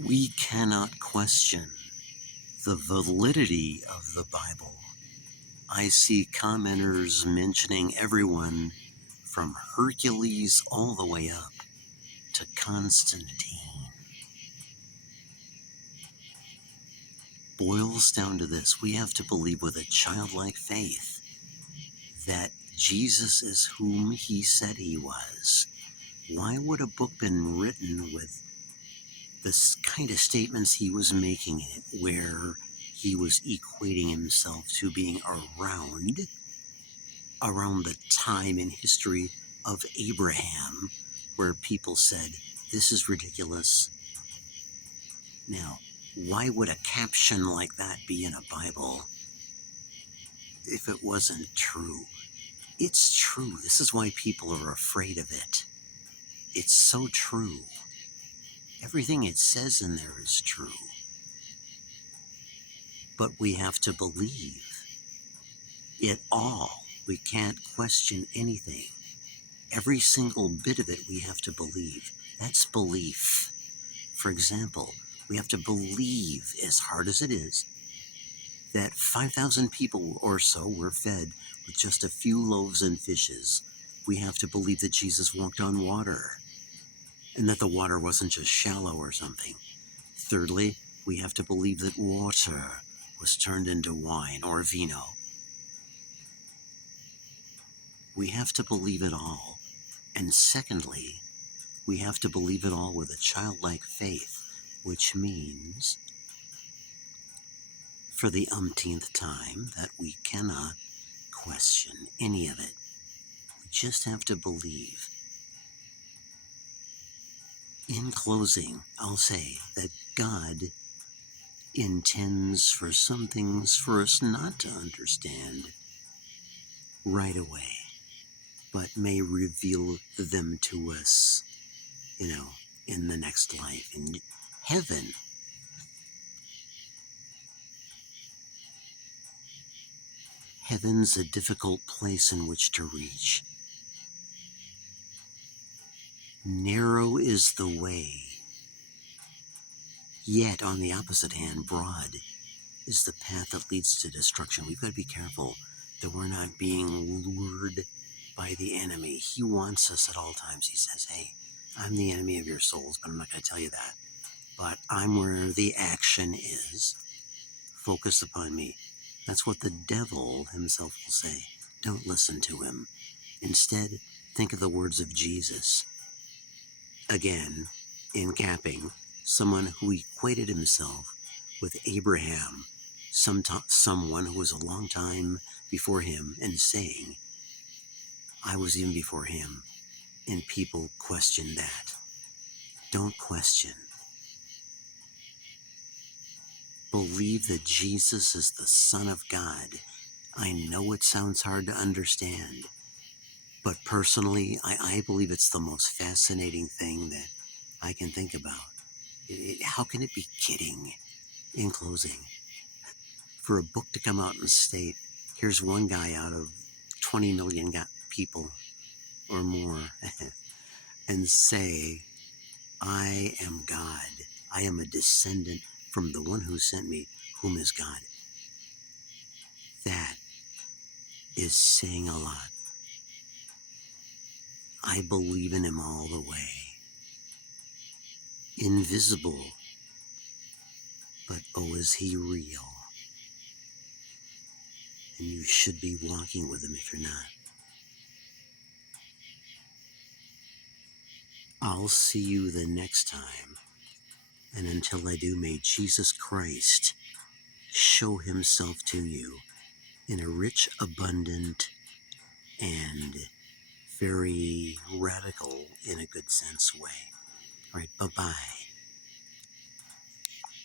We cannot question the validity of the Bible. I see commenters mentioning everyone from Hercules all the way up to Constantine. Boils down to this: we have to believe with a childlike faith that Jesus is whom he said he was. Why would a book been written with this kind of statements he was making in it, where he was equating himself to being around the time in history of Abraham, where people said, this is ridiculous? Now, why would a caption like that be in a Bible if it wasn't true? It's true. This is why people are afraid of it. It's so true. Everything it says in there is true. But we have to believe it all. We can't question anything. Every single bit of it we have to believe. That's belief. For example, we have to believe, as hard as it is, that 5,000 people or so were fed with just a few loaves and fishes. We have to believe that Jesus walked on water, and that the water wasn't just shallow or something. Thirdly, we have to believe that water was turned into wine or vino. We have to believe it all. And secondly, we have to believe it all with a childlike faith, which means, for the umpteenth time, that we cannot question any of it. We just have to believe. In closing, I'll say that God intends for some things for us not to understand right away, but may reveal them to us, in the next life, in heaven. Heaven's a difficult place in which to reach. Narrow is the way, yet on the opposite hand, broad is the path that leads to destruction. We've got to be careful that we're not being lured by the enemy. He wants us at all times. He says, hey, I'm the enemy of your souls, but I'm not going to tell you that. But I'm where the action is. Focus upon me. That's what the devil himself will say. Don't listen to him. Instead, think of the words of Jesus. Again, in capping, someone who equated himself with Abraham, someone who was a long time before him, and saying, I was even before him, and people question that. Don't question. Believe that Jesus is the Son of God. I know it sounds hard to understand, but personally, I believe it's the most fascinating thing that I can think about. How can it be kidding? In closing, for a book to come out and state, here's one guy out of 20 million people or more, and say, I am God. I am a descendant from the one who sent me, whom is God. That is saying a lot. I believe in him all the way. Invisible, but oh, is he real? And you should be walking with him if you're not. I'll see you the next time. And until I do, may Jesus Christ show himself to you in a rich, abundant, and very radical, in a good sense, way. All right, bye-bye.